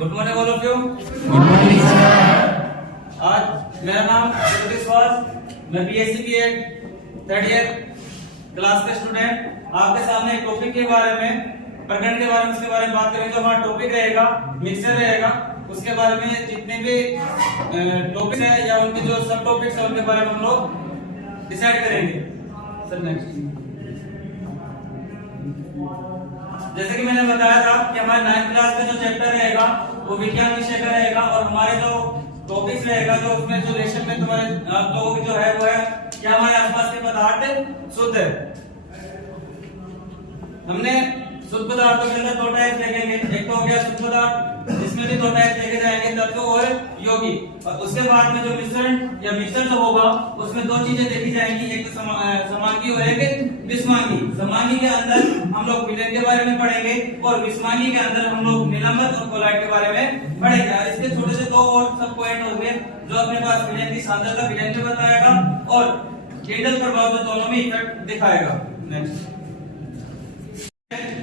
Good morning all of you. Good morning sir. आज मेरा नाम विश्वास, मैं BSc BEd third year class का स्टूडेंट आपके सामने एक टॉपिक के बारे में, प्रकरण के बारे में, उसके बारे में बात करेंगे। जो हमारा टॉपिक रहेगा मिक्सर रहेगा, उसके बारे में जितने भी टॉपिक है या उनके जो सब टॉपिक्स है उनके बारे में हम लोग डिसाइड करेंगे। सर नेक्स्ट, जैसे कि मैंने बताया था कि हमारे 9th क्लास का जो चैप्टर रहेगा वो विज्ञान विषय का रहेगा और हमारे जो टॉपिक्स रहेगा जो उसमें जो लेशन में तुम्हारे आप लोगों की जो है वो है कि हमारे आसपास के पदार्थ शुद्ध है। हमने शुद्ध पदार्थों के अंदर दो टाइप देखेंगे, एक तो हो गया शुद्ध पदार्थ जिसमें भी दो टाइप देखे जाएंगे, तत्व और यौगिक, और उसके बाद में जो मिश्रण या मिक्सर जो होगा उसमें दो चीजें देखी जाएंगी, एक तो समांगी और एक विषमांगी। समांगी के अंदर हम लोग विलयन के बारे में पढ़ेंगे और विषमांगी के अंदर हम लोग निलंबन और कोलाइड के बारे में पढ़ेंगे। इसके छोटे से दो और सब पॉइंट होंगे जो अपने पास विलयन की सांद्रता विलयन में बताएगा और किंडल प्रभाव जो दोनों में इफेक्ट दिखाएगा। नेक्स्ट,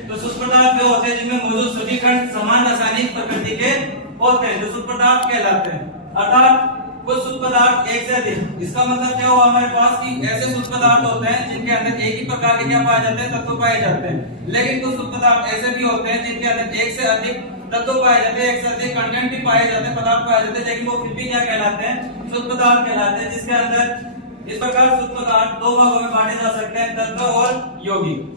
तो शुद्ध पदार्थ वे होते हैं जिनमें मौजूद सभी कण समान रासायनिक प्रकृति के होते हैं, जो शुद्ध पदार्थ कहलाते हैं। अर्थात कुछ शुद्ध पदार्थ एक से अधिक, इसका मतलब क्या हुआ हमारे पास कि ऐसे शुद्ध पदार्थ होते हैं जिनके अंदर एक ही प्रकार के क्या पाए जाते हैं, तत्व पाए जाते हैं। लेकिन कुछ शुद्ध पदार्थ ऐसे भी होते हैं जिनके अंदर एक से अधिक तत्व पाए जाते हैं, एक से अधिक कंटेंट भी पाए जाते हैं, पदार्थ पाए जाते हैं, लेकिन वो फिर भी क्या कहलाते हैं, शुद्ध पदार्थ कहलाते हैं। जिसके अंदर इस प्रकार शुद्ध पदार्थ दो भागों में बांटे जा सकते हैं, तत्व और यौगिक।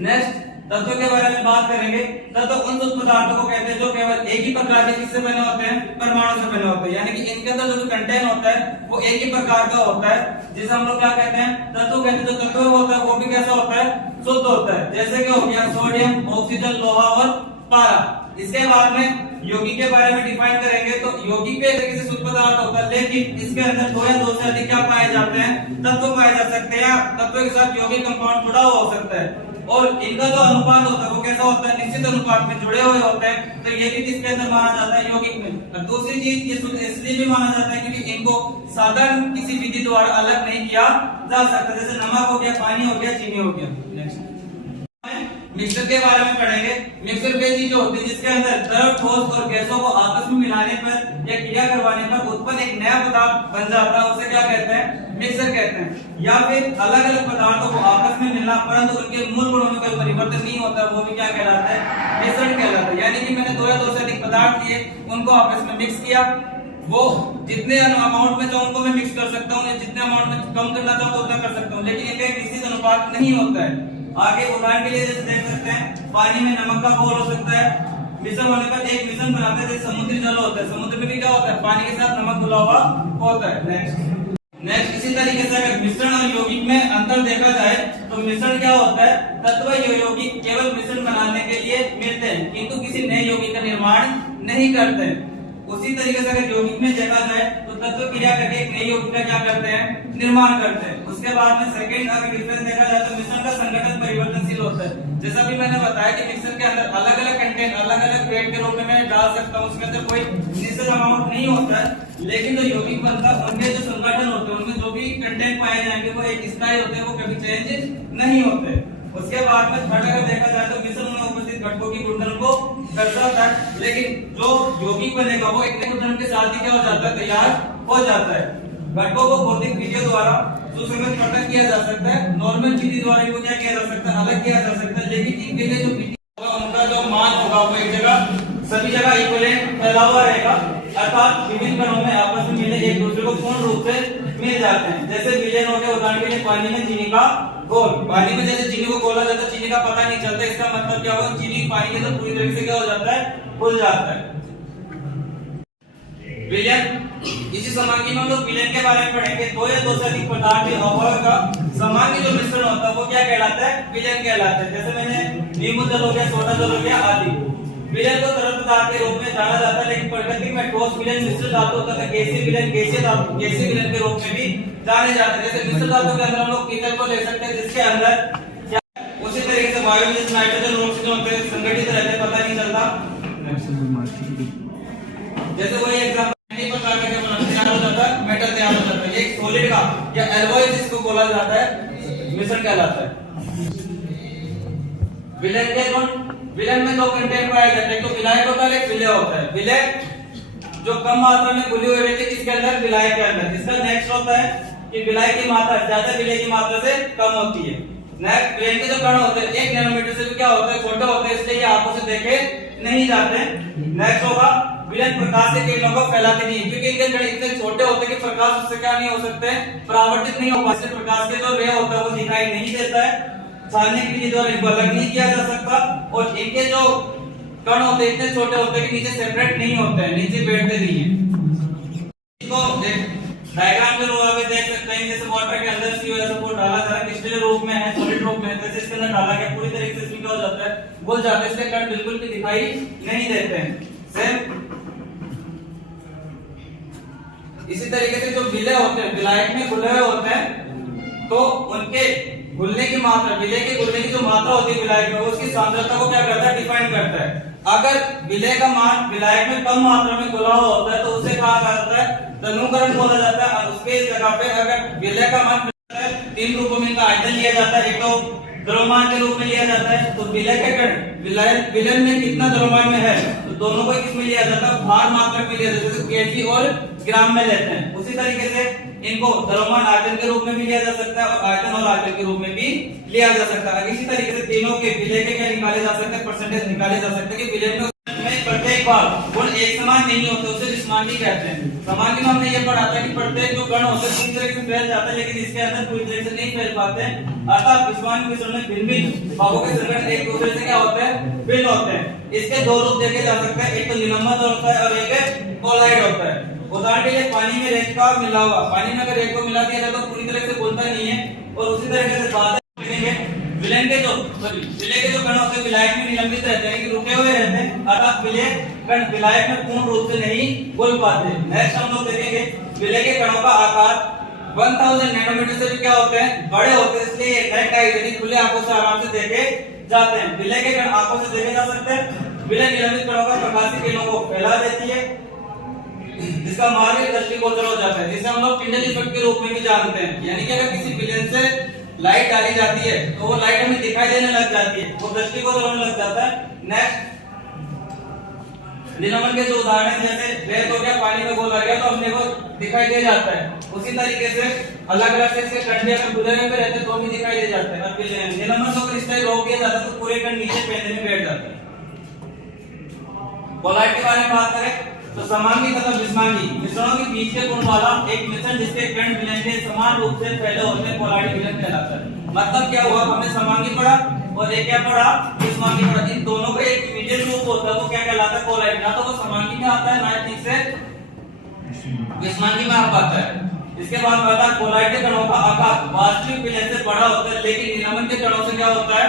नेक्स्ट, तत्व के बारे में बात करेंगे। तत्व उन शुद्ध पदार्थों को कहते हैं जो केवल एक ही प्रकार के किससे बने होते हैं, परमाणु से बने होते हैं, यानी कि इनके अंदर जो कंटेंट होता है वो एक ही प्रकार का होता है, जिसे हम लोग क्या कहते हैं, तत्व कहते हैं। जो तत्व होता है वो भी कैसा होता है, शुद्ध होता है, जैसे कि हो गया सोडियम, ऑक्सीजन, लोहा और पारा। इसके बाद में यौगिक के बारे में डिफाइन करेंगे, तो यौगिक भी एक तरीके से शुद्ध पदार्थ होता है, लेकिन इसके अंदर दो या दो से अधिक क्या पाए जाते हैं, तत्व पाए जा सकते हैं, या तत्व के साथ यौगिक कंपाउंड जुड़ा हुआ हो सकता है। और इनका जो अनुपात होता है वो कैसा होता है, निश्चित अनुपात में जुड़े हुए होते हैं, तो ये भी किसके अंदर माना जाता है, यौगिक में। और दूसरी चीज ये शुद्ध इसलिए भी माना जाता है क्योंकि इनको साधारण किसी विधि द्वारा अलग नहीं किया जा सकता, जैसे नमक हो गया, पानी हो गया, चीनी हो गया। नेक्स्ट, मिक्सर के बारे में पढ़ेंगे। मिक्सर वे चीज होती है जिसके अंदर द्रव, ठोस और गैसों को आपस में मिलाने पर या क्रिया करवाने पर उत्पन्न एक नया पदार्थ बन जाता है, उसे क्या कहते हैं, मिक्सर कहते हैं। या फिर अलग अलग पदार्थों को आपस में मिलना परंतु उनके मूल गुणों में कोई परिवर्तन नहीं होता, वो भी क्या कहलाता है, मिश्रण कहलाता है। यानी कि मैंने दो या दो से अधिक पदार्थ लिए, उनको आपस में मिक्स किया, वो जितने अमाउंट में चाहूं उनको मैं मिक्स कर सकता हूँ, या जितने अमाउंट में कम करना चाहूँ तो उतना कर सकता हूँ, लेकिन इनका एक निश्चित अनुपात नहीं होता है। आगे उदाहरण के लिए जैसे देख सकते हैं, पानी में नमक का घोल हो सकता है, मिश्रण होने पर एक मिश्रण बनाते हैं, जैसे समुद्री जल होता है, समुद्र में भी क्या होता है, पानी के साथ नमक घुला हुआ होता है। नेक्स्ट, इसी तरीके से अगर मिश्रण और यौगिक में अंतर देखा जाए तो मिश्रण क्या होता है, तत्व या यौगिक केवल मिश्रण बनाने के लिए मिलते हैं किंतु किसी नए यौगिक का निर्माण नहीं करते हैं। उसी तरीके से अगर यौगिक में देखा जाए तो तत्व क्रिया करके एक नई यौगिक का क्या करते हैं, निर्माण करते हैं। उसके बाद में सेकंड अगर डिफरेंस देखा जाए तो मिश्रण का संगठन परिवर्तनशील होता है। जैसा भी मैंने बताया कि मिक्सर के अंदर अलग अलग कंटेंट अलग अलग वेट के रूप में मैं डाल सकता हूँ, उसके अंदर कोई निश्चित अमाउंट नहीं होता है, लेकिन जो यौगिक बनता है उनके जो संगठन होते हैं उनमें जो भी कंटेंट पाए जाएंगे वो एक स्थायी होते हैं, वो कभी चेंज नहीं होते। उसके बाद में थर्ड अगर देखा जाए तो मिश्रण में उपस्थित घटकों की गुणधर्म को दर्शाता है, लेकिन जो यौगिक बनेगा वो एक नए गुणधर्म के साथ ही क्या हो जाता है, तैयार हो जाता है। घटकों को भौतिक विधियों द्वारा सुसंगत पृथक किया जा सकता है, नॉर्मल विधि द्वारा इनको क्या किया जा सकता है, अलग किया जा सकता है, लेकिन इनके लिए जो विधि होगा उनका जो मान होगा वो एक जगह सभी जगह इक्विवेलेंट फैला हुआ रहेगा, अर्थात विभिन्न कणों में आपस में मिले एक दूसरे को पूर्ण रूप से मिल जाते हैं। जैसे विलयन हो गया, उदाहरण के लिए पानी में चीनी का घोल, पानी में जैसे चीनी को घोला जाता है चीनी का पता नहीं चलता, इसका मतलब क्या होगा, चीनी पानी के अंदर पूरी तरीके से क्या हो जाता है, घुल जाता है। विलयन, इसी समांगी में हम लोग विलयन के बारे में पढ़ेंगे। दो या दो से अधिक पदार्थ के अवयव का समांगी जो मिश्रण होता है वो क्या कहलाता है, विलयन कहलाता है। जैसे मैंने नींबू जल हो गया, सोडा जल हो गया आदि। विलयन को तरल पदार्थ के रूप में जाना जाता है, लेकिन प्रकृति में ठोस विलयन, मिश्र धातु तथा गैसीय विलयन, गैसीय विलयन के रूप में भी जाने जाते हैं। जैसे मिश्र धातु के अंदर हम लोग पीतल को ले सकते हैं जिसके अंदर उसी तरीके से वायु में नाइट्रोजन और ऑक्सीजन होते हैं, संगठित रहते हैं, पता नहीं चलता। जैसे वही एग्जांपल प्रकार का क्या बनाते हैं, हो जाता है मेटल तैयार हो जाता है, एक सॉलिड का या एल्लॉय जिसको बोला जाता है मिश्रण कहलाता है। विलयन के गुण, विलयन में दो कंटेंट पाए जाते हैं, एक तो विलायक होता है, एक विलय होता है। विलय जो कम मात्रा में घुली हुई रहती है किसके अंदर, विलायक के अंदर। इसका नेक्स्ट होता है कि विलायक की मात्रा ज्यादा विलय की मात्रा से कम होती है। नेक्स्ट विलयन के जो कण होते हैं 1 नैनोमीटर से भी क्या होता है, छोटे होते हैं, इसलिए ये आंखों से देखे नहीं जाते। नेक्स्ट होगा विलयन प्रकाश के किरणों को फैलाते नहीं है, क्योंकि इनके कण इतने छोटे होते हैं कि प्रकाश उससे क्या नहीं हो सकते, परावर्तित नहीं हो पाते। प्रकाश के जो रे होता है वो दिखाई नहीं देता है, छानने की विधि द्वारा इनको अलग नहीं किया जा सकता। और इनके जो कण होते हैं इतने छोटे होते हैं कि नीचे सेपरेट नहीं होते हैं, नीचे बैठते नहीं है। इसको डायग्राम के रूप में देख सकते हैं, जैसे वाटर के अंदर सी सपोर्ट डाला जा रहा है, क्रिस्टल रूप में है, सॉलिड रूप में है, जैसे इसके अंदर डाला गया पूरी तरीके से इसमें क्या हो जाता है, घुल जाता है, इसलिए कण बिल्कुल भी दिखाई नहीं देते हैं। सेम इसी तरीके से जो विलय होते हैं, विलायक में घुले हुए होते हैं, तो उनके घुलने की मात्रा, विलय के घुलने की जो मात्रा होती है विलायक में, उसकी सांद्रता को क्या करता है, डिफाइन करता है। अगर विलय का मान विलायक में कम मात्रा में घुला हुआ होता है तो उसे कहा जाता है तनुकरण बोला जाता है। और उसके जगह पे अगर विलय का मान 3 रूपों में इनका आयतन लिया जाता है। एक तो द्रव्यमान के रूप में लिया जाता है, तो विलय के कण विलयन में कितना द्रव्यमान में है, तो दोनों को किस में लिया जाता है, भार मात्रक में लिया जाता है, जैसे केजी और ग्राम में लेते हैं। उसी तरीके से इनको द्रव्यमान आयतन के रूप में भी लिया जा सकता है और आयतन और आयतन के रूप में भी लिया जा सकता है। इसी तरीके से तीनों के विलय के क्या निकाले जा सकते हैं, परसेंटेज निकाले जा सकते हैं कि विलय में प्रत्येक बार गुण एक समान नहीं होते, उसे विषमांगी कहते हैं। समांगी में हमने ये पढ़ा था कि प्रत्येक जो कण होते हैं पूरी तरह से फैल जाता है, लेकिन इसके अंदर पूरी तरह से नहीं फैल पाते हैं। अर्थात विषमांगी मिश्रण में भिन्न-भिन्न भागों के संगठन एक दूसरे से क्या होते हैं, भिन्न होते हैं। इसके दो रूप देखे जा सकते हैं, एक तो निलंबन होता है और एक कोलाइड होता है। उदाहरण के लिए पानी में रेत का मिला हुआ, पानी में अगर रेत को मिला दिया जाए तो पूरी तरह से घुलता नहीं है। और उसी तरीके से बात विलयन के जो कण होते हैं विलायक में निलंबित रहते हैं, कि रुके हुए रहते हैं, अर्थात विलय कण विलायक में पूर्ण रूप से नहीं घुल पाते। नेक्स्ट हम लोग देखेंगे विलय के कणों का आकार 1000 नैनोमीटर से भी क्या होते हैं, बड़े होते हैं, इसलिए नेट आइज यानी खुले आंखों से आराम से देखे जाते हैं। विलय के कण आंखों से देखे जा सकते हैं। विलय निलंबित कणों का प्रकाश की किरणों को फैला देती है, जिसका मार्ग दृष्टिगोचर हो जाता है, जिसे हम लोग टिंडल इफेक्ट के रूप में भी जानते हैं। यानी कि अगर किसी विलयन से लाइट डाली जाती है तो वो लाइट हमें दिखाई देने लग जाती है, वो दृष्टिगोचर होने लग जाता है। नेक्स्ट निलंबन के जो उदाहरण है, जैसे रेत हो गया, पानी में घोला गया तो अपने को दिखाई दे जाता है। उसी तरीके से अलग अलग से इसके कण भी अगर खुले में रहते तो भी दिखाई दे जाते हैं। और निलंबन को अगर इस तरह रोक दिया जाता तो पूरे कण नीचे पैने में बैठ जाते हैं। कोलाइड के बारे में बात करें तो समांगी तथा विषमांगी मिश्रणों के बीच के गुण वाला एक मिश्रण जिसके कण विलयन के समान रूप से फैले होते हैं कोलाइड विलयन कहलाता है। मतलब क्या हुआ, हमने समांगी पढ़ा और एक क्या पढ़ा, विषमांगी पढ़ा। इन दोनों का एक मिडिल रूप होता है, वो क्या कहलाता है, कोलाइड। ना तो वो समांगी में आता है, ना ठीक से विषमांगी में आ पाता है। इसके बाद आता है कोलाइड के कणों का आकार वास्तविक विलयन से बड़ा होता है, लेकिन निलंबन के कणों से क्या होता है,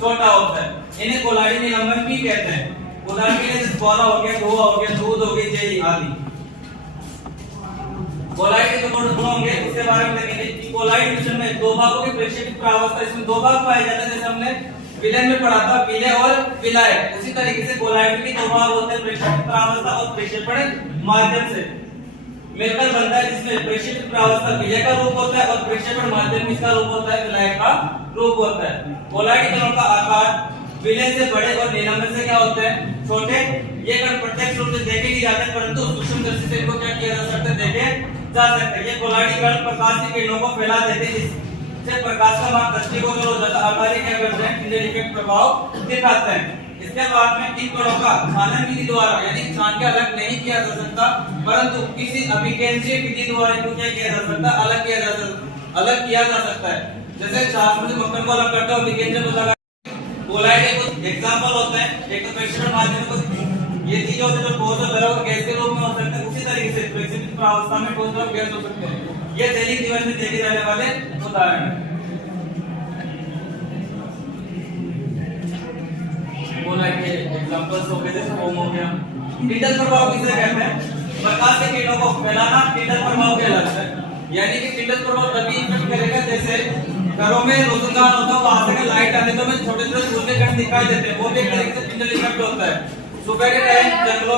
छोटा होता है। इन्हें कोलाइड निलंबन भी कहते हैं। उदाहरण के लिए जैसे कोला हो गया, धुआं हो गया, दूध हो गई, जेली आदि। कोलाइड के जो गुण होंगे उसके बारे में देखेंगे कि कोलाइड मिश्रण में दो भागों की प्रेक्षेपित प्रावस्था, इसमें दो भाग पाए जाते हैं, जैसे हमने विलयन में पढ़ा था, विलय और विलायक। उसी तरीके से कोलाइड में दो भाग होते हैं, प्रेक्षेपित प्रावस्था और प्रेक्षेपण माध्यम से मिलकर बनता है, जिसमें प्रेक्षेपित प्रावस्था विलय का रूप होता है और प्रेक्षेपण माध्यम इसका रूप होता है, विलायक का रूप होता है। कोलाइड कणों का आकार विलय से बड़े और निलंबन से क्या होते हैं, छोटे। ये कण प्रत्यक्ष रूप से देखे नहीं जाते, परंतु सूक्ष्म दृष्टि से इनको क्या किया जा सकता है, देखे जा सकता है। ये कोलाइड कण प्रकाश की किरणों को फैला देते हैं, जिससे प्रकाश का मान दृष्टिगोचर हो जाता है। अर्थात क्या करते हैं, टिंडल इफेक्ट प्रभाव दिखाते हैं। इसके बाद में इन कणों का छानन विधि द्वारा यानी छान के अलग नहीं किया जा सकता, परंतु किसी अभिकेंद्रीय विधि द्वारा इनको क्या किया जा सकता है, अलग किया जा सकता है। जैसे छाछ में मक्खन को अलग करते हैं, अभिकेंद्रीय को लगा। कोलाइड के कुछ एग्जांपल होते हैं, एक तो प्रेक्षेपण माध्यम को ये चीजें होती है जो ठोस और द्रव गैस के रूप में हो सकते हैं। उसी तरीके से प्रेक्षेपित प्रावस्था में ठोस और गैस हो सकते हैं। ये दैनिक जीवन में देखे जाने वाले उदाहरण हैं। कोलाइड के एग्जांपल्स हो गए, जैसे ओम हो गया। टिंडल प्रभाव किसे कहते हैं, प्रकाश के किरणों को फैलाना टिंडल प्रभाव कहलाता है। यानी कि टिंडल प्रभाव तभी इफेक्ट करेगा जैसे घरों में रोशनदान होता है, वहां से लाइट आने तो में छोटे छोटे सूर्य कण दिखाई देते हैं, वो भी एक तरीके से टिंडल इफेक्ट होता है। सुबह के टाइम जंगलों